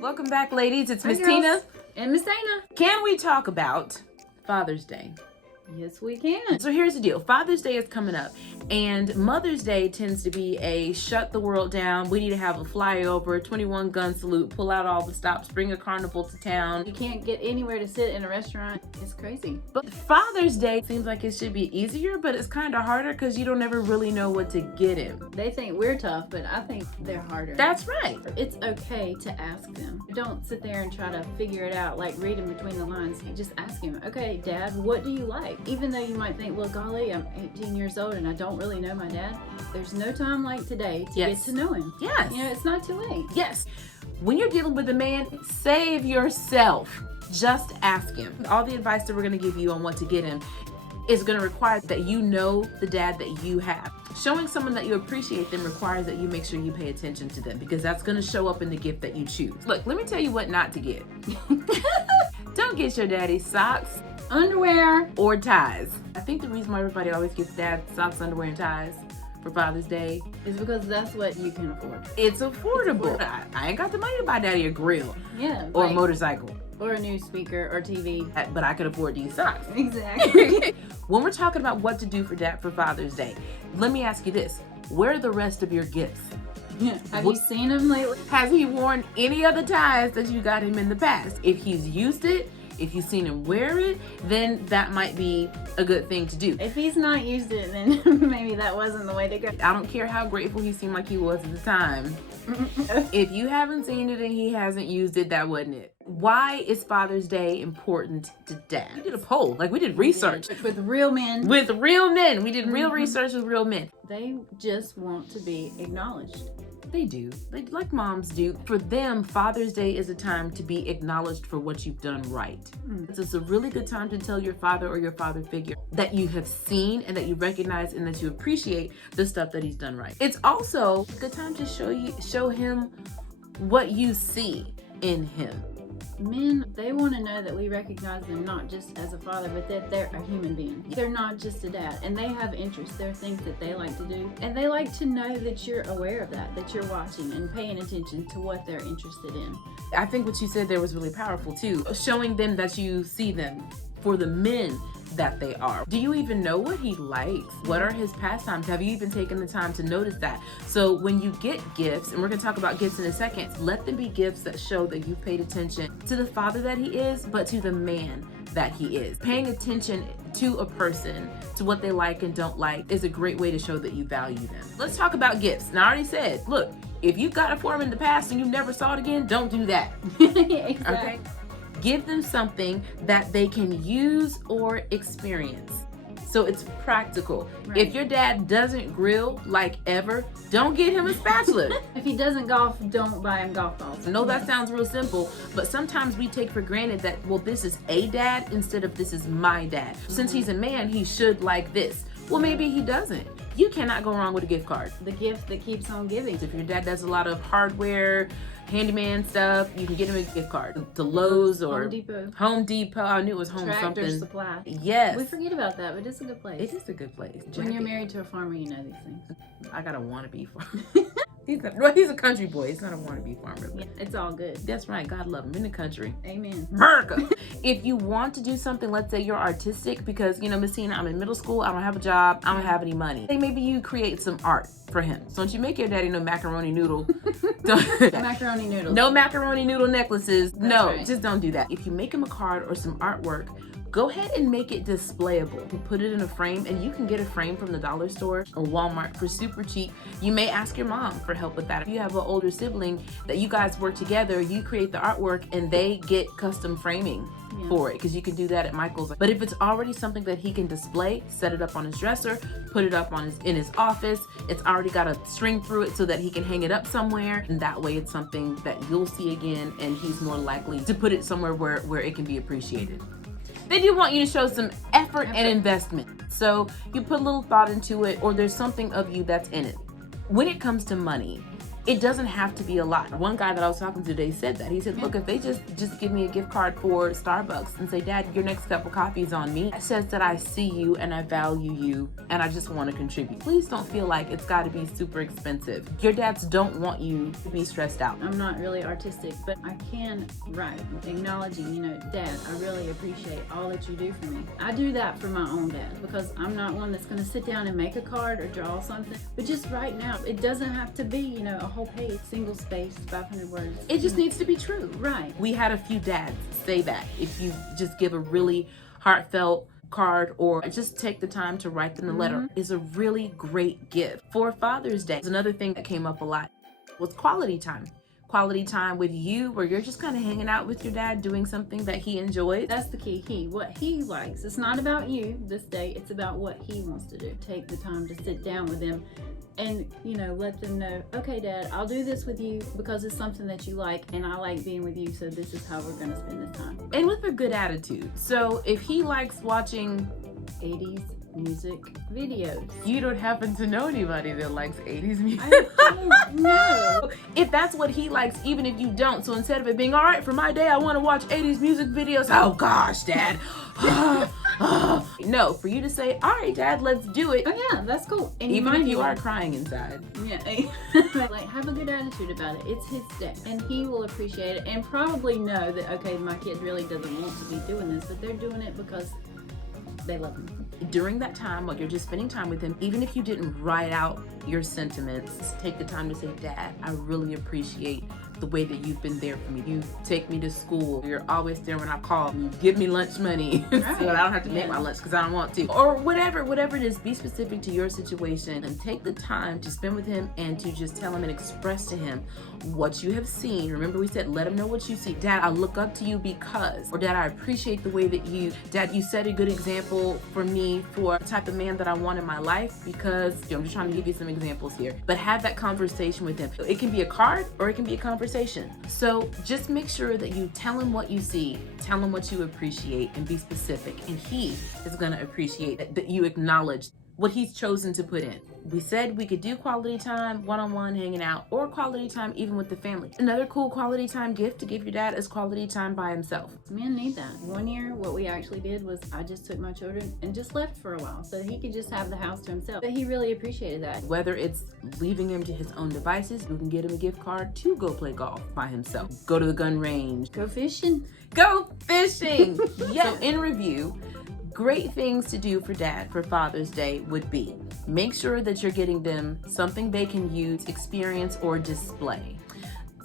Welcome back, ladies. It's Hi, Miss girls. Tina. And Miss Dana. Can we talk about Father's Day? Yes, we can. So here's the deal. Father's Day is coming up, and Mother's Day tends to be a shut the world down. We need to have a flyover, 21 gun salute, pull out all the stops, bring a carnival to town. You can't get anywhere to sit in a restaurant. It's crazy. But Father's Day seems like it should be easier, but it's kind of harder because you don't ever really know what to get him. They think we're tough, but I think they're harder. That's right. It's okay to ask them. Don't sit there and try to figure it out, like reading between the lines. You just ask him, okay, Dad, what do you like? Even though you might think, well, golly, I'm 18 years old and I don't really know my dad. There's no time like today to get to know him. Yes. You know, it's not too late. Yes. When you're dealing with a man, save yourself. Just ask him. All the advice that we're going to give you on what to get him is going to require that you know the dad that you have. Showing someone that you appreciate them requires that you make sure you pay attention to them, because that's going to show up in the gift that you choose. Look, let me tell you what not to get. Don't get your daddy socks, Underwear. or ties. I think the reason why everybody always gets dad socks, underwear, and ties for Father's Day Is because that's what you can afford. it's affordable. I ain't got the money to buy daddy a grill Yeah. or a like- motorcycle, or a new speaker or TV. but I can afford these socks. Exactly. When we're talking about what to do for dad for Father's Day, let me ask you this. Where are the rest of your gifts? Have you seen him lately? Has he worn any of the ties that you got him in the past? If he's used it, if you've seen him wear it, then that might be a good thing to do. If he's not used it, then maybe that wasn't the way to go. I don't care how grateful he seemed like he was at the time. If you haven't seen it and he hasn't used it, that wasn't it. Why is Father's Day important to dad? We did a poll, like we did research. With real men, With real men. We did real research with real men. they just want to be acknowledged. They do. They like moms do. For them, Father's Day is a time to be acknowledged for what you've done right. It's a really good time to tell your father or your father figure that you have seen and that you recognize and that you appreciate the stuff that he's done right. It's also a good time to show him what you see in him. Men, they want to know that we recognize them not just as a father, but that they're a human being. They're not just a dad, and they have interests. There are things that they like to do, and they like to know that you're aware of that you're watching and paying attention to what they're interested in. I think what you said there was really powerful too. Showing them that you see them for the men that they are. Do you even know what he likes? What are his pastimes? Have you even taken the time to notice that? So when you get gifts, and we're going to talk about gifts in a second, let them be gifts that show that you've paid attention to the father that he is, but to the man that he is. Paying attention to a person, to what they like and don't like, is a great way to show that you value them. Let's talk about gifts. Now I already said, look, if you got it for him in the past and you never saw it again, don't do that. Exactly. Okay? Give them something that they can use or experience. So it's practical. Right. If your dad doesn't grill like ever, don't get him a spatula. If he doesn't golf, don't buy him golf balls. I know that sounds real simple, but sometimes we take for granted that, well, this is a dad instead of this is my dad. Since he's a man, he should like this. Well, maybe he doesn't. You cannot go wrong with a gift card. The gift that keeps on giving. If your dad does a lot of hardware, handyman stuff, you can get him a gift card to Lowe's or Home Depot. Home Depot. I knew it was home Tractor something. Supply. Yes. We forget about that, but it's a good place. It is a good place. When you're Jackie, married to a farmer, you know these things. I gotta wannabe farmer. He's a country boy. He's not a wannabe farmer. Yeah, it's all good. That's right. God love him in the country. Amen. America. If you want to do something, let's say you're artistic, because, Miss Tina, I'm in middle school, I don't have a job, I don't have any money. Say maybe you create some art for him. So don't you make your daddy no macaroni noodle. Macaroni noodles. No macaroni noodle necklaces. No, right. just don't do that. If you make him a card or some artwork, go ahead and make it displayable. You put it in a frame, and you can get a frame from the dollar store or Walmart for super cheap. You may ask your mom for help with that. If you have an older sibling that you guys work together, you create the artwork and they get custom framing for it, because you can do that at Michael's. But if it's already something that he can display, set it up on his dresser, put it up in his office. It's already got a string through it so that he can hang it up somewhere, and that way it's something that you'll see again, and he's more likely to put it somewhere where it can be appreciated. They do want you to show some effort and investment. So you put a little thought into it, or there's something of you that's in it. When it comes to money, It doesn't have to be a lot. One guy that I was talking to today said that. He said, look, if they just give me a gift card for Starbucks and say, Dad, your next cup of coffee is on me. It says that I see you and I value you and I just want to contribute. Please don't feel like it's got to be super expensive. Your dads don't want you to be stressed out. I'm not really artistic, but I can write acknowledging, you know, Dad, I really appreciate all that you do for me. I do that for my own dad because I'm not one that's going to sit down and make a card or draw something, but just right now, it doesn't have to be, you know, a whole page, single spaced, 500 words. It just needs to be true. Right. We had a few dads say that. If you just give a really heartfelt card or just take the time to write them a letter is a really great gift. For Father's Day, another thing that came up a lot was quality time. Quality time with you where you're just kind of hanging out with your dad doing something that he enjoys. That's the key. What he likes. It's not about you this day. It's about what he wants to do. Take the time to sit down with him and, you know, let them know, okay, Dad, I'll do this with you because it's something that you like and I like being with you, so this is how we're going to spend this time. And with a good attitude. So if he likes watching 80s music videos. You don't happen to know anybody that likes 80s music. I don't know. If that's what he likes, even if you don't. So instead of it being, all right, for my day, I want to watch 80s music videos. Oh gosh, Dad. No, for you to say, all right, Dad, let's do it. Oh yeah, that's cool. And even if you are crying inside. Yeah. Like, have a good attitude about it. It's his day. And he will appreciate it and probably know that, okay, my kid really doesn't want to be doing this, but they're doing it because they love him. During that time, while you're just spending time with him, even if you didn't write out your sentiments, take the time to say, Dad, I really appreciate the way that you've been there for me. You take me to school. You're always there when I call. You give me lunch money so I don't have to make my lunch because I don't want to. Or whatever it is, be specific to your situation and take the time to spend with him and to just tell him and express to him what you have seen. Remember we said, let him know what you see. Dad, I look up to you because, or Dad, I appreciate the way that Dad, you set a good example for me for the type of man that I want in my life because, I'm just trying to give you some examples here. But have that conversation with him. It can be a card or it can be a conversation. So just make sure that you tell him what you see, tell him what you appreciate, and be specific. And he is going to appreciate that you acknowledge what he's chosen to put in. We said we could do quality time, one-on-one hanging out, or quality time even with the family. Another cool quality time gift to give your dad is quality time by himself. Men need that. One year, what we actually did was I just took my children and just left for a while so he could just have the house to himself. But he really appreciated that. Whether it's leaving him to his own devices, you can get him a gift card to go play golf by himself. Go to the gun range. Go fishing. Go fishing! Yeah. So in review, great things to do for Dad for Father's Day would be make sure that you're getting them something they can use, experience, or display.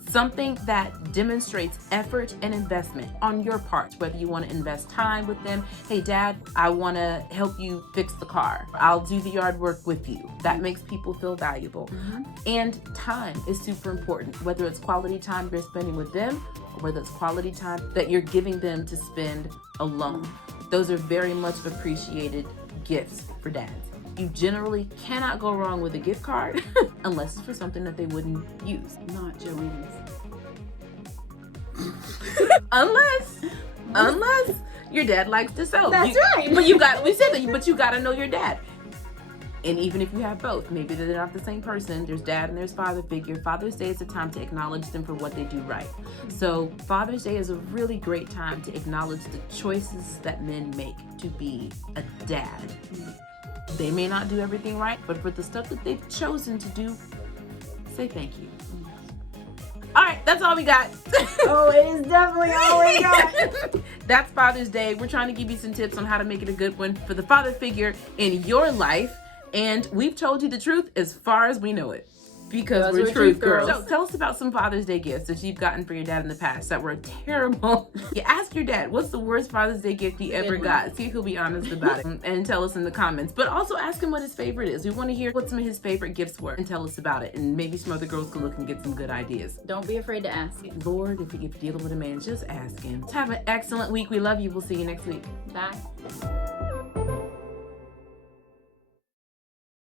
Something that demonstrates effort and investment on your part, whether you want to invest time with them. Hey, Dad, I want to help you fix the car. I'll do the yard work with you. That makes people feel valuable. And time is super important, whether it's quality time you're spending with them or whether it's quality time that you're giving them to spend alone. Those are very much appreciated gifts for dads. You generally cannot go wrong with a gift card unless it's for something that they wouldn't use. Not Joanne's. Unless your dad likes to sew. That's right. But we said that, but you gotta know your dad. And even if you have both, maybe they're not the same person, there's dad and there's father figure. Father's Day is a time to acknowledge them for what they do right. So Father's Day is a really great time to acknowledge the choices that men make to be a dad. They may not do everything right, but for the stuff that they've chosen to do, say thank you. All right, that's all we got. Oh, it is definitely all we got. That's Father's Day. We're trying to give you some tips on how to make it a good one for the father figure in your life. And we've told you the truth as far as we know it. Because we're truth girls. So tell us about some Father's Day gifts that you've gotten for your dad in the past that were terrible. You ask your dad, what's the worst Father's Day gift he ever got? See if he'll be honest about it and tell us in the comments. But also ask him what his favorite is. We want to hear what some of his favorite gifts were and tell us about it. And maybe some other girls can look and get some good ideas. Don't be afraid to ask. Lord, if you're dealing with a man, just ask him. Have an excellent week. We love you. We'll see you next week. Bye.